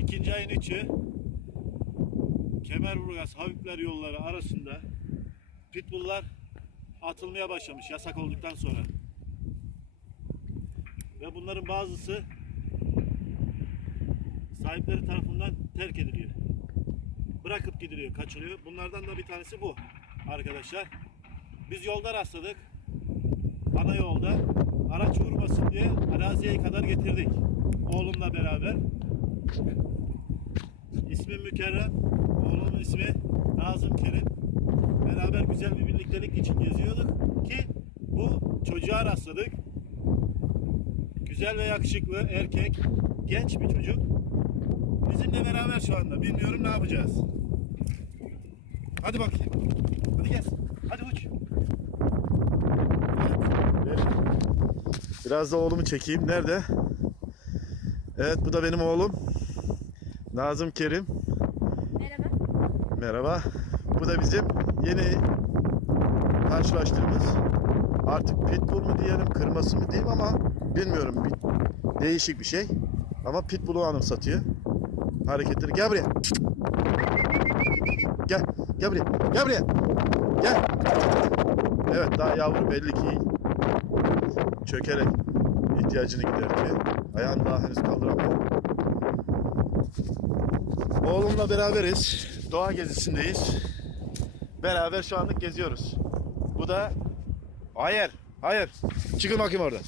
İkinci ayın 3'ü Kemerburgaz Havipler yolları arasında pitbulllar atılmaya başlamış yasak olduktan sonra. Ve bunların bazısı sahipleri tarafından terk ediliyor. Bırakıp gidiliyor, kaçırıyor. Bunlardan da bir tanesi bu arkadaşlar. Biz yolda rastladık. Ana yolda. Araç vurmasın diye araziye kadar getirdik. Oğlumla beraber. İsmim Mükerrem. Oğlumun ismi Nazım Kerim. Beraber güzel bir birliktelik için geziyorduk ki bu çocuğa rastladık. Güzel ve yakışıklı erkek, genç bir çocuk. Bizimle beraber şu anda. Bilmiyorum ne yapacağız. Hadi bakayım. Hadi gel. Hadi uç. Evet. Biraz da oğlumu çekeyim. Nerede? Evet, bu da benim oğlum. Nazım Kerim. Merhaba. Merhaba. Bu da bizim yeni karşılaştığımız, artık pitbull mu diyelim, kırması mı diyeyim ama bilmiyorum. Değişik bir şey. Ama pitbull'u anımsatıyor. Hareketleri. Gel buraya. Gel. Gel buraya. Gel buraya. Gel. Evet, daha yavru, belli ki çökerek ihtiyacını gidertiyor. Ayağını daha henüz kaldıramıyor. Oğlumla beraberiz. Doğa gezisindeyiz. Beraber şu anlık geziyoruz. Bu da... Hayır. Hayır. Çıkın bakayım oradan.